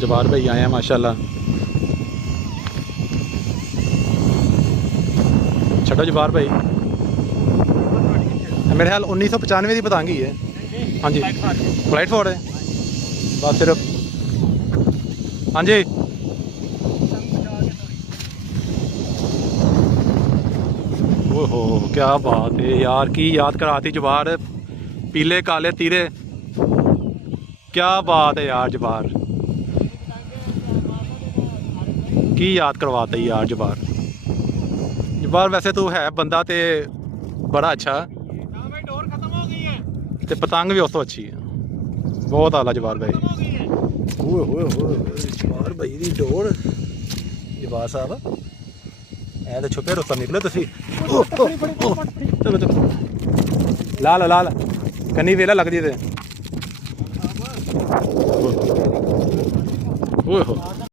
जवार भाई आए हैं माशाल्लाह। छो जवार भाई मेरे ख्याल 1995 की पतंग ही है। हाँ जी फ्लाइट फोर्ड है बस सिर्फ। हाँ जी ओहो क्या बात है यार, की याद कराती जवार, पीले काले तीरे, क्या बात है यार जवार, की याद करवाते यार जवार। जवार वैसे तो है बंदा ते बड़ा अच्छा ते पतंग भी उस तो अच्छी है, बहुत आला जवार भाई। ओए होए होए जवार भाई दी डोर, जवार साहब ऐ तो छुपे रुस्तम निकले तुसी। चलो चलो ला ला ला ला कन्नी वेला लगदी ते ओए हो